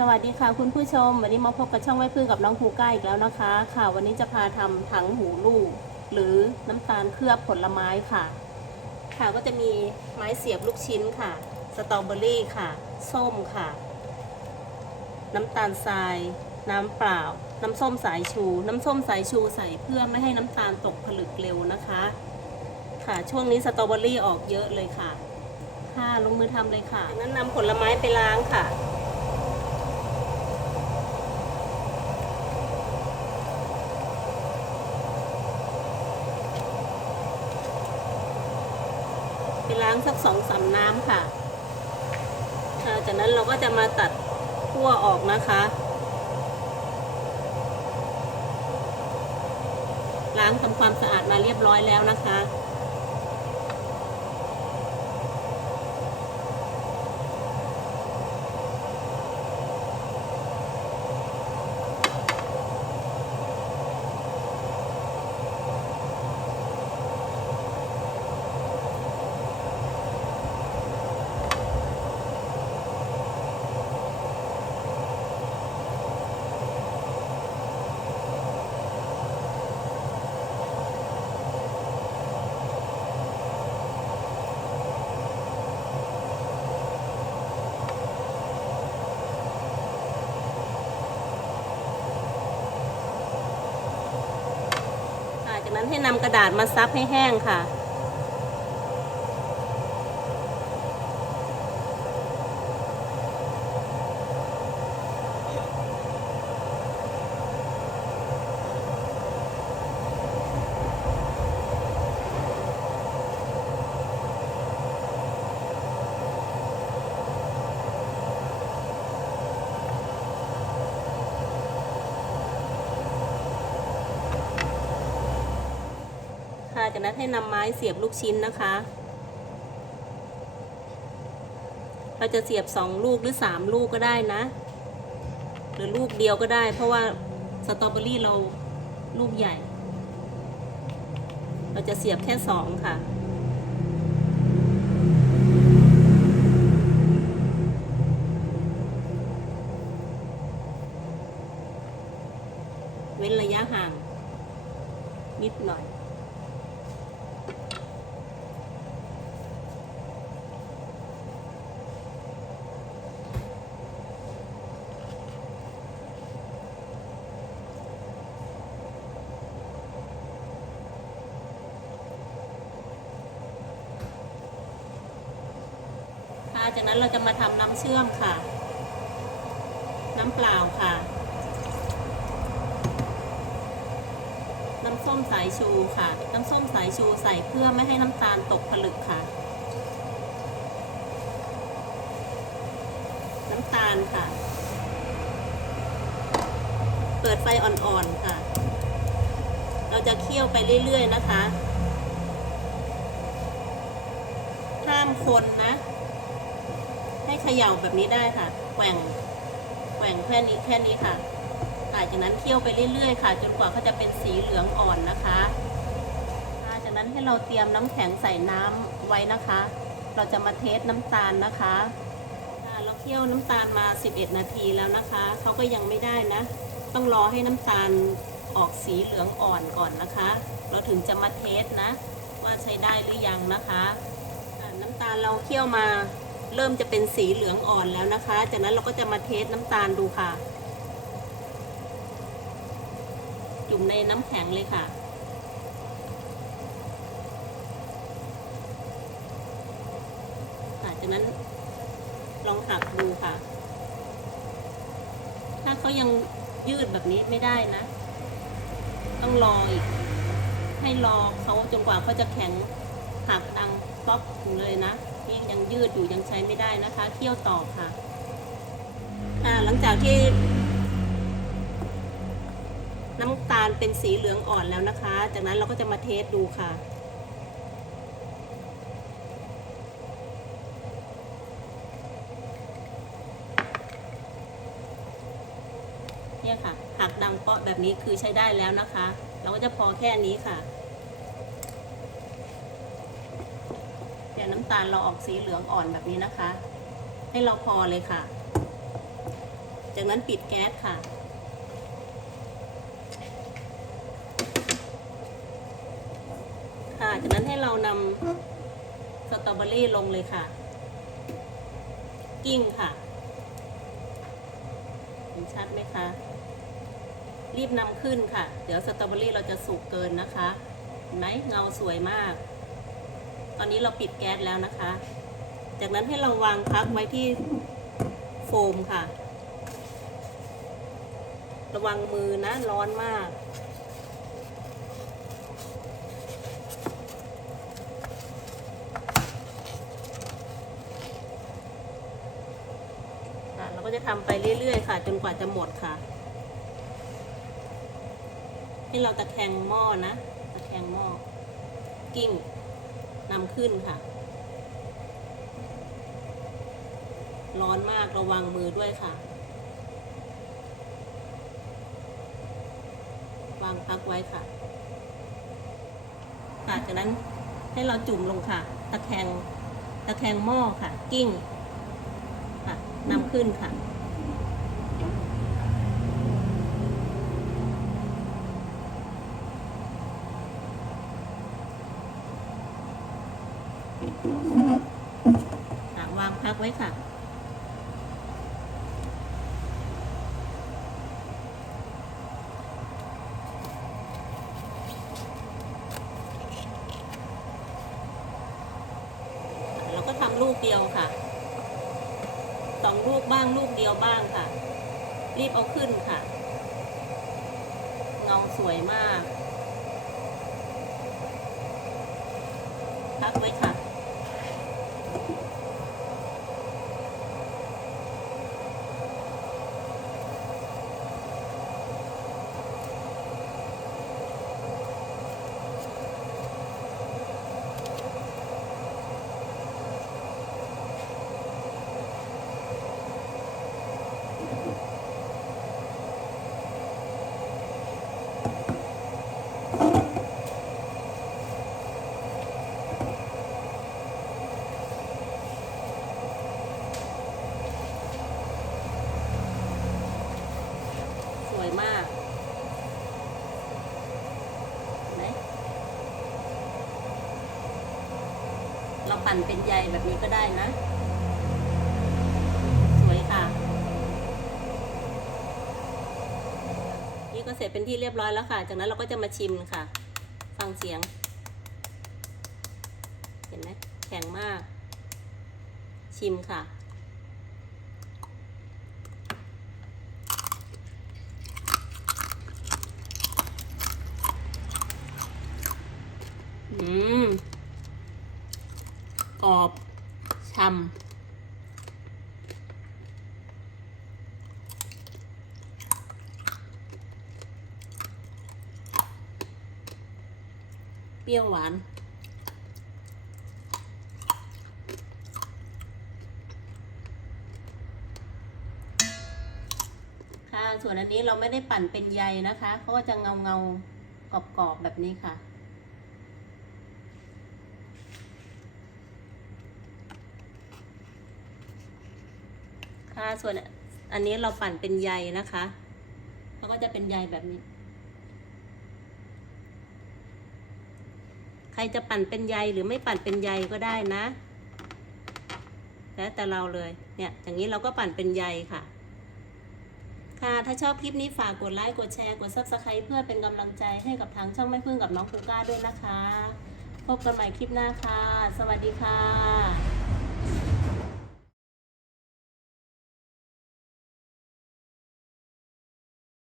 สวัสดีค่ะคุณผู้ชม วันนี้มาพบกับช่องไว้พึ่งกับน้องฮูก้าอีกแล้วนะคะ ค่ะ วันนี้จะพาทำถังหูลูก หรือน้ำตาลเคลือบผลไม้ค่ะ ค่ะก็จะมีไม้เสียบลูกชิ้นค่ะ สตรอเบอรี่ค่ะ ส้มค่ะ น้ำตาลทราย น้ำเปล่า น้ำส้มสายชู น้ำส้มสายชูใส่เพื่อไม่ให้น้ำตาลตกผลึกเร็วนะคะ ค่ะช่วงนี้สตรอเบอรี่ออกเยอะเลยค่ะ ค่ะลงมือทำเลยค่ะ นั้นนำผลไม้ไปล้างค่ะ ล้างสักสองสามน้ำค่ะค่ะ จากนั้นเราก็จะมาตัดขั้วออกนะคะ ล้างทำความสะอาดมาเรียบร้อยแล้วนะคะ จากนั้นให้นำกระดาษมาซับให้แห้งค่ะ จากนั้นให้นำไม้เสียบลูกชิ้นนะคะ เราจะเสียบสองลูกหรือสามลูกก็ได้นะ หรือลูกเดียวก็ได้ เพราะว่าสตรอเบอรี่เราลูกใหญ่ เราจะเสียบแค่สองค่ะเว้นระยะห่างนิดหน่อย จากนั้นเราจะมาทำน้ำเชื่อมค่ะ น้ำเปล่าค่ะ น้ำส้มสายชูค่ะ น้ำส้มสายชูใส่เพื่อไม่ให้น้ำตาลตกผลึกค่ะ น้ำตาลค่ะ เปิดไฟอ่อนๆค่ะ เราจะเคี่ยวไปเรื่อยๆนะคะ ห้ามคนนะ ย่าแบบนี้ได้ค่ะแกว่งแกว่งแค่นี้แค่นี้ค่ะค่ะจากนั้นเคี่ยวไปเรื่อยๆ ค่ะ จนกว่าเขาจะเป็นสีเหลืองอ่อนนะคะจากนั้นให้เราเตรียมน้ำแข็งใส่น้ำไว้นะคะ เราจะมาเทสน้ำตาลนะคะเราเคี่ยวน้ำตาลมา 11 นาทีแล้วนะคะเขาก็ยังไม่ได้นะ ต้องรอให้น้ำตาลออกสีเหลืองอ่อนก่อนนะคะ เราถึงจะมาเทสนะ ว่าใช้ได้หรือยังนะคะ น้ำตาลเราเคี่ยวมา เริ่มจะเป็นสีเหลืองอ่อนแล้วนะคะ จากนั้นเราก็จะมาเทสน้ำตาลดูค่ะ จุ่มในน้ำแข็งเลยค่ะ จากนั้นลองหักดูค่ะ ถ้าเขายังยืดแบบนี้ไม่ได้นะ ต้องรออีก ให้รอเขาจนกว่าเขาจะแข็งหักดังป๊อกอยู่เลยนะ นี่ยังยืดอยู่ยังใช้ไม่ได้นะคะ เคี่ยวต่อค่ะอ่าหลังจากที่ น้ำตาลเป็นสีเหลืองอ่อนแล้วนะคะ จากนั้นเราก็จะมาเทสดูค่ะเนี่ยค่ะหักดังเปาะแบบนี้คือใช้ได้แล้วนะคะ เราก็จะพอแค่นี้ค่ะเดี๋ยวน้ำตาลเราออกสีเหลืองอ่อนแบบนี้นะคะ ให้เราพอเลยค่ะ จากนั้นปิดแก๊สค่ะ ค่ะ จากนั้นให้เรานำสตรอเบอรี่ลงเลยค่ะ กิ้งค่ะเห็นชัดไหมคะรีบนำขึ้นค่ะ เดี๋ยวสตรอเบอรี่เราจะสุกเกินนะคะเห็นไหมเงาสวยมาก ตอนนี้เราปิดแก๊สแล้วนะคะ จากนั้นให้เราวางพักไว้ที่โฟมค่ะ ระวังมือนะร้อนมาก เราก็จะทำไปเรื่อยๆค่ะ จนกว่าจะหมดค่ะ ให้เราตะแคงหม้อนะ ตะแคงหม้อกิ้ง นำขึ้นค่ะ ร้อนมากระวังมือด้วยค่ะ วางพักไว้ค่ะค่ะจากนั้นให้เราจุ่มลงค่ะ ตะแคงตะแคงหม้อค่ะ กิ้งค่ะนำขึ้นค่ะ ค่ะวางพักไว้ค่ะ เราก็ทำลูกเดียวค่ะสองลูกบ้างลูกเดียวบ้างค่ะ รีบเอาขึ้นค่ะ เงาสวยมากพักไว้ค่ะ สวยมากเห็นไหม เราปั่นเป็นใยแบบนี้ก็ได้นะ สวยค่ะ นี่ก็เสร็จเป็นที่เรียบร้อยแล้วค่ะ จากนั้นเราก็จะมาชิมค่ะ ฟังเสียง เห็นไหมแข็งมาก ชิมค่ะอืม กรอบช่ำเปรี้ยวหวานค่ะส่วนอันนี้เราไม่ได้ปั่นเป็นใยนะคะเขาก็จะเงาเงากรอบๆแบบนี้ค่ะ ส่วนอันนี้เราปั่นเป็นใยนะคะแล้วก็จะเป็นใยแบบนี้ ใครจะปั่นเป็นใยหรือไม่ปั่นเป็นใยก็ได้นะ แล้วแต่เราเลย เนี่ย อย่างนี้เราก็ปั่นเป็นใยค่ะ ค่ะ ถ้าชอบคลิปนี้ฝากกดไลค์ กดแชร์ กด subscribe เพื่อเป็นกำลังใจให้กับทางช่องแม่พึ่งกับน้องคูก้าด้วยนะคะ พบกันใหม่คลิปหน้าค่ะ สวัสดีค่ะ